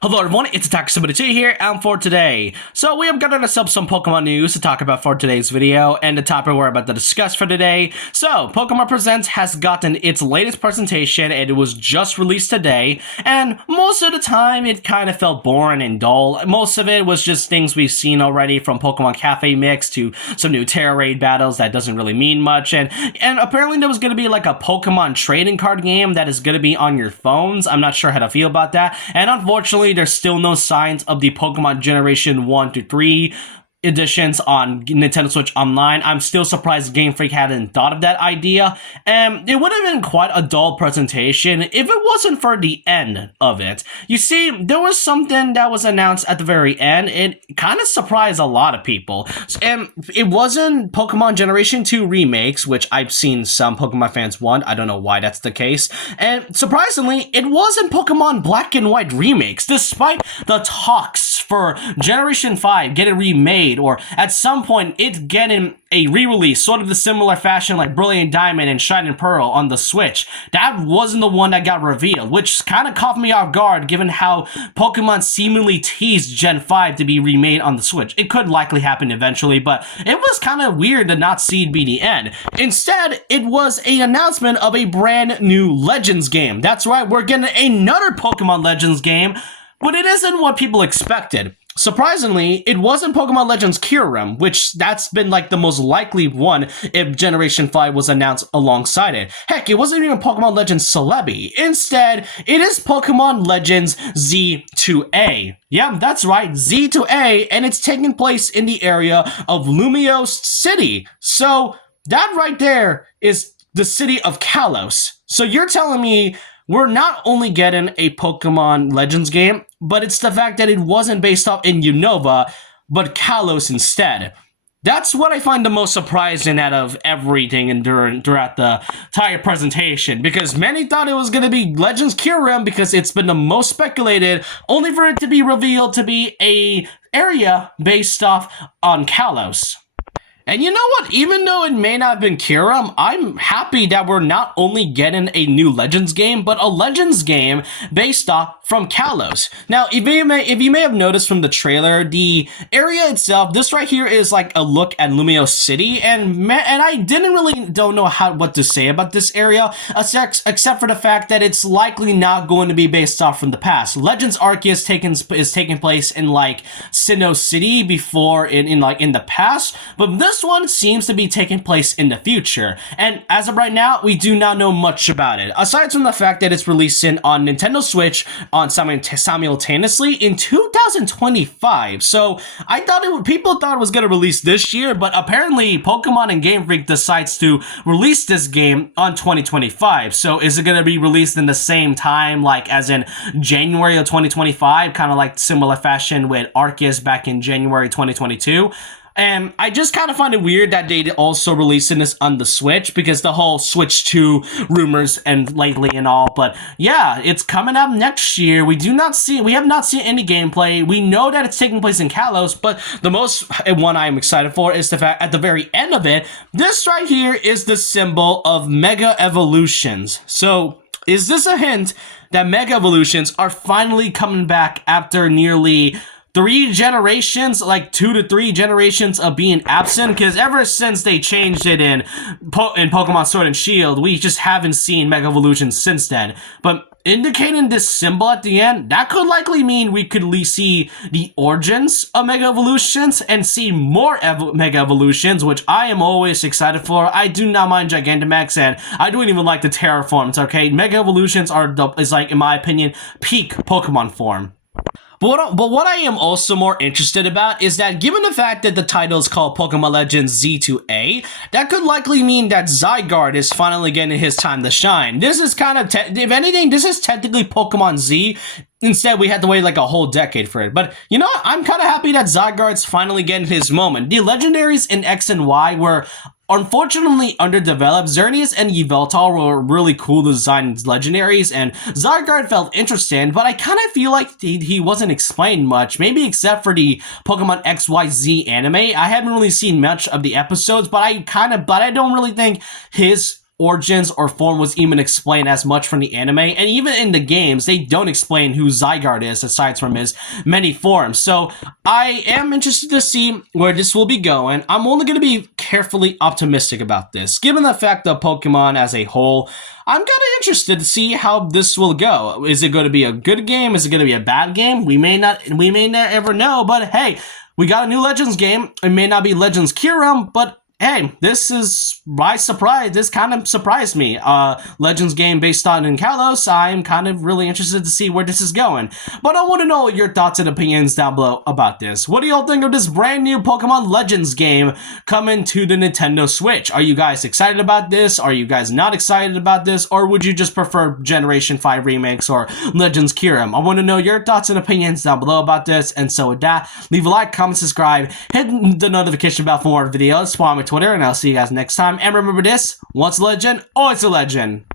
Hello everyone, it's Attack72 here, and for today, we have gotten us up some Pokemon news to talk about for today's video, and the topic we're about to discuss for today. So, Pokemon Presents has gotten its latest presentation, and it was just released today, and most of the time, it kind of felt boring and dull. Most of it was just things we've seen already, from Pokemon Cafe Mix to some new Terra Raid battles that doesn't really mean much, and apparently there was going to be like a Pokemon trading card game that is going to be on your phones. I'm not sure how to feel about that, and unfortunately, there's still no signs of the Pokemon Generation 1 to 3 editions on Nintendo Switch Online. I'm still surprised Game Freak hadn't thought of that idea, and it would have been quite a dull presentation if it wasn't for the end of it. You see, there was something that was announced at the very end. It kind of surprised a lot of people, and it wasn't Pokemon Generation 2 remakes, which I've seen some Pokemon fans want. I don't know why that's the case, and surprisingly, it wasn't Pokemon Black and White remakes, despite the talks for Generation 5 getting remade, or at some point it getting a re-release, sort of the similar fashion like Brilliant Diamond and Shining Pearl on the Switch. That wasn't the one that got revealed, which kind of caught me off guard given how Pokemon seemingly teased Gen 5 to be remade on the Switch. It could likely happen eventually, but it was kind of weird to not see it be the end. Instead, it was an announcement of a brand new Legends game. That's right, we're getting another Pokemon Legends game, but it isn't what people expected. Surprisingly, it wasn't Pokemon Legends Kyurem, which that's been like the most likely one if Generation 5 was announced alongside it. Heck, it wasn't even Pokemon Legends Celebi. Instead, it is Pokemon Legends Z2A. Yeah, that's right, Z2A, and it's taking place in the area of Lumiose City. So, that right there is the city of Kalos. So you're telling me we're not only getting a Pokemon Legends game, but it's the fact that it wasn't based off in Unova, but Kalos instead. That's what I find the most surprising out of everything and throughout the entire presentation, because many thought it was going to be Legends Kyurem because it's been the most speculated, only for it to be revealed to be a area based off on Kalos. And you know what? Even though it may not have been Kyurem, I'm happy that we're not only getting a new Legends game, but a Legends game based off from Kalos. Now, if you may have noticed from the trailer, the area itself, this right here is like a look at Lumiose City, and I don't know what to say about this area, except for the fact that it's likely not going to be based off from the past. Legends Arceus is taking place in like Sinnoh City before in the past, but this one seems to be taking place in the future, and as of right now, we do not know much about it, aside from the fact that it's releasing on Nintendo Switch simultaneously in 2025. So people thought it was going to release this year, but apparently Pokemon and Game Freak decides to release this game on 2025. So is it going to be released in the same time, like as in January of 2025, kind of like similar fashion with Arceus back in January 2022? And I just kind of find it weird that they also releasing this on the Switch, because the whole Switch 2 rumors and lately and all. But yeah, it's coming up next year. We have not seen any gameplay. We know that it's taking place in Kalos, but the most one I'm excited for is the fact at the very end of it, this right here is the symbol of Mega Evolutions. So is this a hint that Mega Evolutions are finally coming back after nearly 3 generations, like 2 to 3 generations of being absent? Because ever since they changed it in Pokemon Sword and Shield, we just haven't seen Mega Evolutions since then. But indicating this symbol at the end, that could likely mean we could see the origins of Mega Evolutions and see more Mega Evolutions, which I am always excited for. I do not mind Gigantamax, and I don't even like the Terraforms, okay? Mega Evolutions is like, in my opinion, peak Pokemon form. But what I am also more interested about is that given the fact that the title is called Pokemon Legends Z2A, that could likely mean that Zygarde is finally getting his time to shine. This is kind of, if anything, this is technically Pokemon Z. Instead, we had to wait like a whole decade for it. But you know what? I'm kind of happy that Zygarde's finally getting his moment. The legendaries in X and Y were unfortunately underdeveloped. Xerneas and Yveltal were really cool designed legendaries, and Zygarde felt interesting, but I kind of feel like he wasn't explained much, maybe except for the Pokemon XYZ anime. I haven't really seen much of the episodes, but I don't really think his origins or form was even explained as much from the anime, and even in the games, they don't explain who Zygarde is aside from his many forms. So I am interested to see where this will be going. I'm only going to be carefully optimistic about this. Given the fact that Pokemon as a whole, I'm kind of interested to see how this will go. Is it going to be a good game? Is it going to be a bad game? We may not ever know, but hey, we got a new Legends game. It may not be Legends Kyurem, but hey, this is by surprise. This kind of surprised me. Legends game based on in Kalos. I'm kind of really interested to see where this is going. But I want to know your thoughts and opinions down below about this. What do y'all think of this brand new Pokemon Legends game coming to the Nintendo Switch? Are you guys excited about this? Are you guys not excited about this? Or would you just prefer Generation 5 remakes or Legends Kyurem? I want to know your thoughts and opinions down below about this. And so with that, leave a like, comment, subscribe, hit the notification bell for more videos. Follow me on Twitter, and I'll see you guys next time. And remember this, once a legend, always a legend.